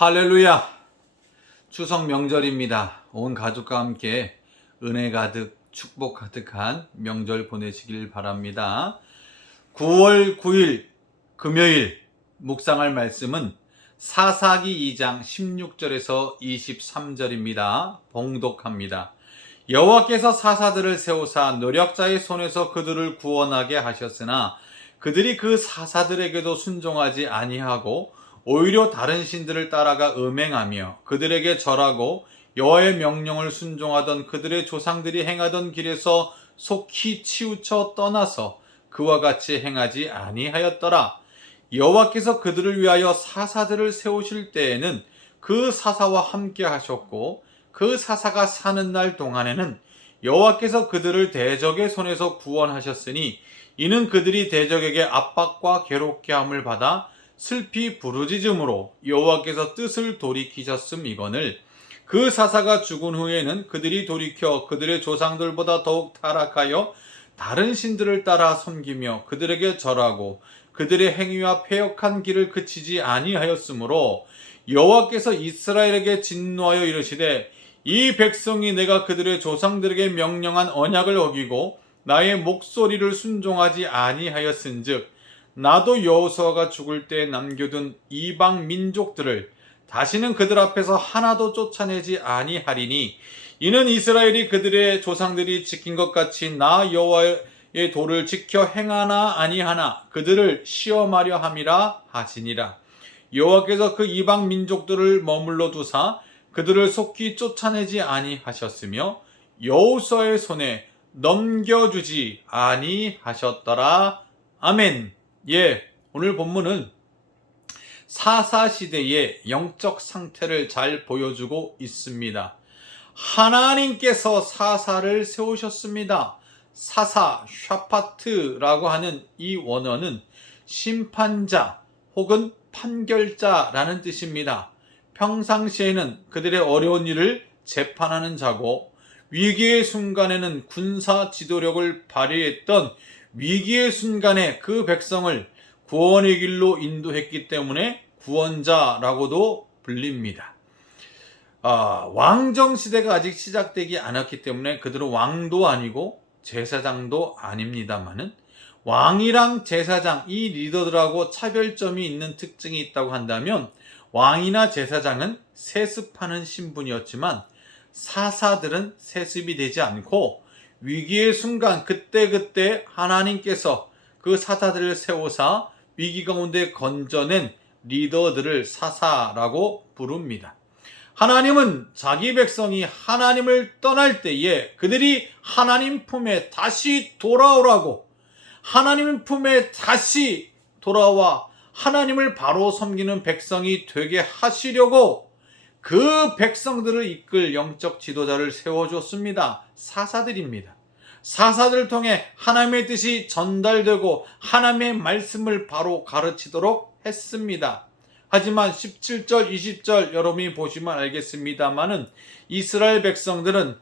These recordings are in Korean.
할렐루야! 추석 명절입니다. 온 가족과 함께 은혜 가득, 축복 가득한 명절 보내시길 바랍니다. 9월 9일 금요일 묵상할 말씀은 사사기 2장 16절에서 23절입니다. 봉독합니다. 여호와께서 사사들을 세우사 노력자의 손에서 그들을 구원하게 하셨으나 그들이 그 사사들에게도 순종하지 아니하고 오히려 다른 신들을 따라가 음행하며 그들에게 절하고 여호와의 명령을 순종하던 그들의 조상들이 행하던 길에서 속히 치우쳐 떠나서 그와 같이 행하지 아니하였더라. 여호와께서 그들을 위하여 사사들을 세우실 때에는 그 사사와 함께 하셨고 그 사사가 사는 날 동안에는 여호와께서 그들을 대적의 손에서 구원하셨으니 이는 그들이 대적에게 압박과 괴롭게 함을 받아 슬피 부르짖음으로 여호와께서 뜻을 돌이키셨음이거늘 그 사사가 죽은 후에는 그들이 돌이켜 그들의 조상들보다 더욱 타락하여 다른 신들을 따라 섬기며 그들에게 절하고 그들의 행위와 패역한 길을 그치지 아니하였으므로 여호와께서 이스라엘에게 진노하여 이르시되 이 백성이 내가 그들의 조상들에게 명령한 언약을 어기고 나의 목소리를 순종하지 아니하였은즉 나도 여호수아가 죽을 때 남겨둔 이방 민족들을 다시는 그들 앞에서 하나도 쫓아내지 아니하리니 이는 이스라엘이 그들의 조상들이 지킨 것 같이 나 여호와의 도를 지켜 행하나 아니하나 그들을 시험하려 함이라 하시니라. 여호와께서 그 이방 민족들을 머물러 두사 그들을 속히 쫓아내지 아니하셨으며 여호수아의 손에 넘겨주지 아니하셨더라. 아멘. 오늘 본문은 사사시대의 영적 상태를 잘 보여주고 있습니다. 하나님께서 사사를 세우셨습니다. 사사, 샤파트라고 하는 이 원어는 심판자 혹은 판결자라는 뜻입니다. 평상시에는 그들의 어려운 일을 재판하는 자고 위기의 순간에는 군사 지도력을 발휘했던 위기의 순간에 그 백성을 구원의 길로 인도했기 때문에 구원자라고도 불립니다. 왕정 시대가 아직 시작되지 않았기 때문에 그들은 왕도 아니고 제사장도 아닙니다만은 왕이랑 제사장 이 리더들하고 차별점이 있는 특징이 있다고 한다면 왕이나 제사장은 세습하는 신분이었지만 사사들은 세습이 되지 않고 위기의 순간 그때그때 하나님께서 그 사사들을 세우사 위기 가운데 건져낸 리더들을 사사라고 부릅니다. 하나님은 자기 백성이 하나님을 떠날 때에 그들이 하나님 품에 다시 돌아오라고 하나님 품에 다시 돌아와 하나님을 바로 섬기는 백성이 되게 하시려고 그 백성들을 이끌 영적 지도자를 세워줬습니다. 사사들입니다. 사사들을 통해 하나님의 뜻이 전달되고 하나님의 말씀을 바로 가르치도록 했습니다. 하지만 17절, 20절 여러분이 보시면 알겠습니다만은 이스라엘 백성들은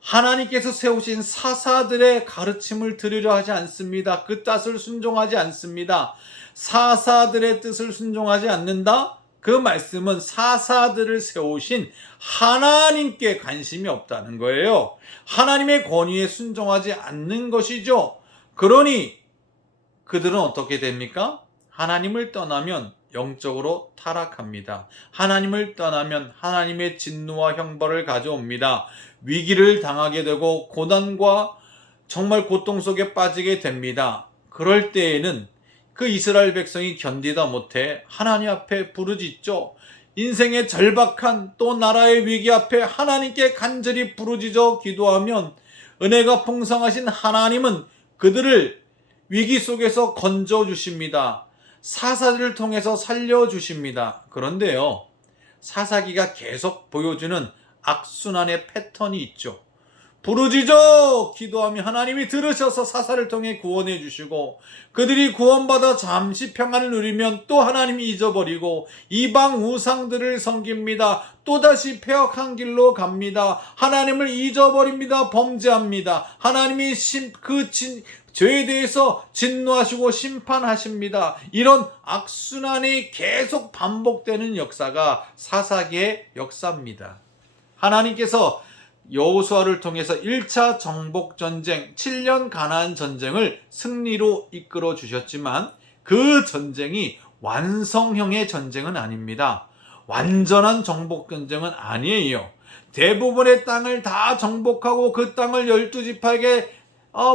하나님께서 세우신 사사들의 가르침을 들으려 하지 않습니다. 그 뜻을 순종하지 않습니다. 사사들의 뜻을 순종하지 않는다? 그 말씀은 사사들을 세우신 하나님께 관심이 없다는 거예요. 하나님의 권위에 순종하지 않는 것이죠. 그러니 그들은 어떻게 됩니까? 하나님을 떠나면 영적으로 타락합니다. 하나님을 떠나면 하나님의 진노와 형벌을 가져옵니다. 위기를 당하게 되고 고난과 정말 고통 속에 빠지게 됩니다. 그럴 때에는 그 이스라엘 백성이 견디다 못해 하나님 앞에 부르짖죠. 인생의 절박한 또 나라의 위기 앞에 하나님께 간절히 부르짖어 기도하면 은혜가 풍성하신 하나님은 그들을 위기 속에서 건져주십니다. 사사들을 통해서 살려주십니다. 그런데요, 사사기가 계속 보여주는 악순환의 패턴이 있죠. 부르짖어 기도하며 하나님이 들으셔서 사사를 통해 구원해 주시고 그들이 구원받아 잠시 평안을 누리면 또 하나님이 잊어버리고 이방 우상들을 섬깁니다. 또다시 패역한 길로 갑니다. 하나님을 잊어버립니다. 범죄합니다. 하나님이 죄에 대해서 진노하시고 심판하십니다. 이런 악순환이 계속 반복되는 역사가 사사기의 역사입니다. 하나님께서 여호수아를 통해서 1차 정복전쟁, 7년 가나안 전쟁을 승리로 이끌어 주셨지만 그 전쟁이 완성형의 전쟁은 아닙니다. 완전한 정복전쟁은 아니에요. 대부분의 땅을 다 정복하고 그 땅을 12지파에게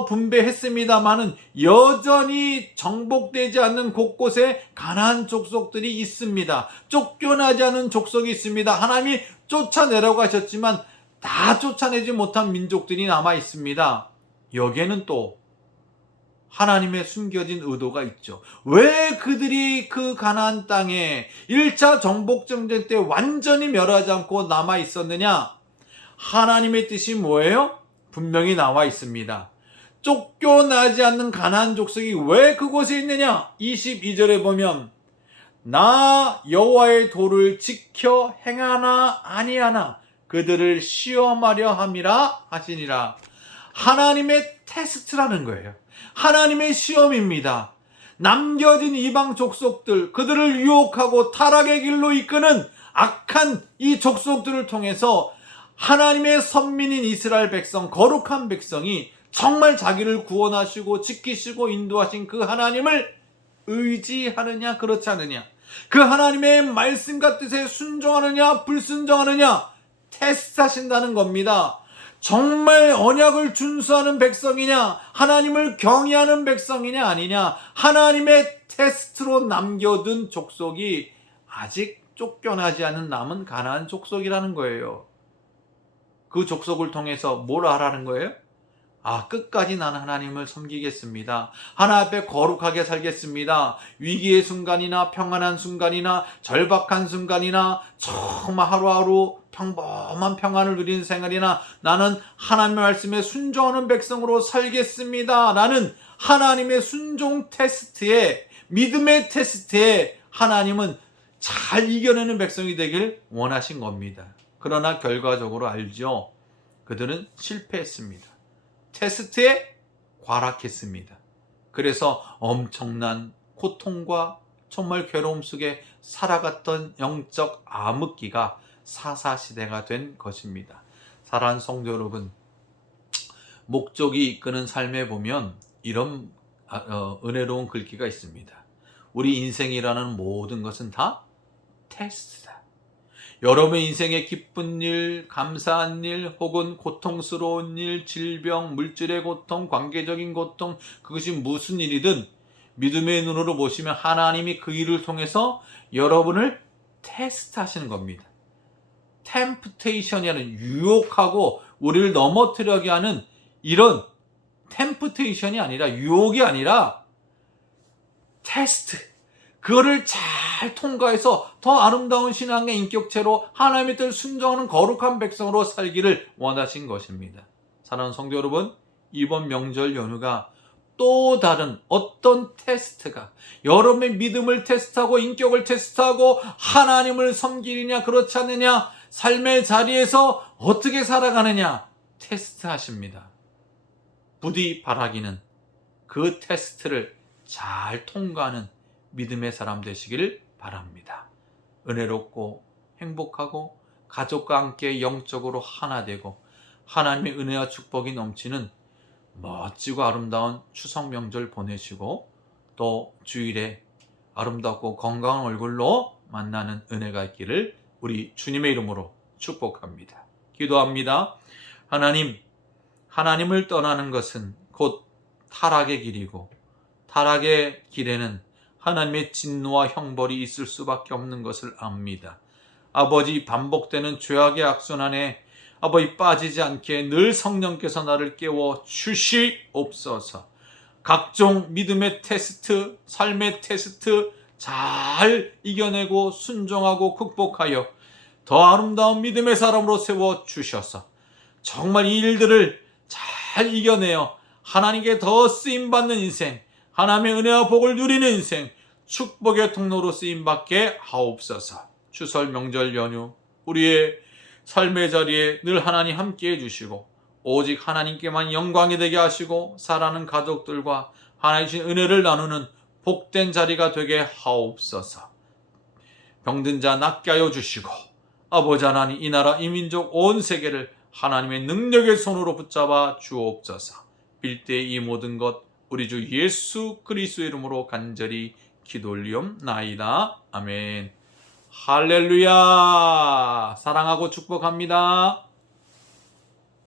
분배했습니다마는 여전히 정복되지 않는 곳곳에 가나안 족속들이 있습니다. 쫓겨나지 않은 족속이 있습니다. 하나님이 쫓아내라고 하셨지만 다 쫓아내지 못한 민족들이 남아 있습니다. 여기에는 또 하나님의 숨겨진 의도가 있죠. 왜 그들이 그 가나안 땅에 1차 정복전쟁 때 완전히 멸하지 않고 남아 있었느냐? 하나님의 뜻이 뭐예요? 분명히 나와 있습니다. 쫓겨나지 않는 가나안 족속이 왜 그곳에 있느냐? 22절에 보면 나 여호와의 도를 지켜 행하나 아니하나 그들을 시험하려 함이라 하시니라. 하나님의 테스트라는 거예요. 하나님의 시험입니다. 남겨진 이방 족속들, 그들을 유혹하고 타락의 길로 이끄는 악한 이 족속들을 통해서 하나님의 선민인 이스라엘 백성, 거룩한 백성이 정말 자기를 구원하시고 지키시고 인도하신 그 하나님을 의지하느냐 그렇지 않느냐, 그 하나님의 말씀과 뜻에 순종하느냐 불순종하느냐 테스트하신다는 겁니다. 정말 언약을 준수하는 백성이냐, 하나님을 경외하는 백성이냐 아니냐, 하나님의 테스트로 남겨둔 족속이 아직 쫓겨나지 않은 남은 가나안 족속이라는 거예요. 그 족속을 통해서 뭘 하라는 거예요? 끝까지 나는 하나님을 섬기겠습니다. 하나님 앞에 거룩하게 살겠습니다. 위기의 순간이나 평안한 순간이나 절박한 순간이나 정말 하루하루 평범한 평안을 누리는 생활이나 나는 하나님의 말씀에 순종하는 백성으로 살겠습니다. 라는 하나님의 순종 테스트에, 믿음의 테스트에 하나님은 잘 이겨내는 백성이 되길 원하신 겁니다. 그러나 결과적으로 알죠. 그들은 실패했습니다. 테스트에 과락했습니다. 그래서 엄청난 고통과 정말 괴로움 속에 살아갔던 영적 암흑기가 사사시대가 된 것입니다. 사랑하는 성도 여러분, 목적이 이끄는 삶에 보면 이런 은혜로운 글귀가 있습니다. 우리 인생이라는 모든 것은 다 테스트다. 여러분의 인생의 기쁜 일, 감사한 일, 혹은 고통스러운 일, 질병, 물질의 고통, 관계적인 고통, 그것이 무슨 일이든 믿음의 눈으로 보시면 하나님이 그 일을 통해서 여러분을 테스트하시는 겁니다. 템프테이션이라는, 유혹하고 우리를 넘어뜨리게 하는 이런 템프테이션이 아니라, 유혹이 아니라 테스트, 그거를 잘 통과해서 더 아름다운 신앙의 인격체로 하나님의 뜻을 순종하는 거룩한 백성으로 살기를 원하신 것입니다. 사랑하는 성도 여러분, 이번 명절 연휴가 또 다른 어떤 테스트가 여러분의 믿음을 테스트하고 인격을 테스트하고 하나님을 섬기느냐 그렇지 않느냐, 삶의 자리에서 어떻게 살아가느냐 테스트하십니다. 부디 바라기는 그 테스트를 잘 통과하는 믿음의 사람 되시기를 바랍니다. 은혜롭고 행복하고 가족과 함께 영적으로 하나 되고 하나님의 은혜와 축복이 넘치는 멋지고 아름다운 추석 명절 보내시고 또 주일에 아름답고 건강한 얼굴로 만나는 은혜가 있기를 우리 주님의 이름으로 축복합니다. 기도합니다. 하나님, 하나님을 떠나는 것은 곧 타락의 길이고 타락의 길에는 하나님의 진노와 형벌이 있을 수밖에 없는 것을 압니다. 아버지, 반복되는 죄악의 악순환에 아버지 빠지지 않게 늘 성령께서 나를 깨워 주시옵소서. 각종 믿음의 테스트, 삶의 테스트 잘 이겨내고 순종하고 극복하여 더 아름다운 믿음의 사람으로 세워 주셔서 정말 이 일들을 잘 이겨내어 하나님께 더 쓰임받는 인생, 하나님의 은혜와 복을 누리는 인생, 축복의 통로로 쓰임받게 하옵소서. 추설 명절 연휴 우리의 삶의 자리에 늘 하나님 함께해 주시고 오직 하나님께만 영광이 되게 하시고 사랑하는 가족들과 하나님 주신 은혜를 나누는 복된 자리가 되게 하옵소서. 병든 자 낫게 하여 주시고 아버지 하나님 이 나라 이 민족 온 세계를 하나님의 능력의 손으로 붙잡아 주옵소서. 빌대의 이 모든 것 우리 주 예수 그리스도의 이름으로 간절히 기도 올리옵나이다. 아멘. 할렐루야. 사랑하고 축복합니다.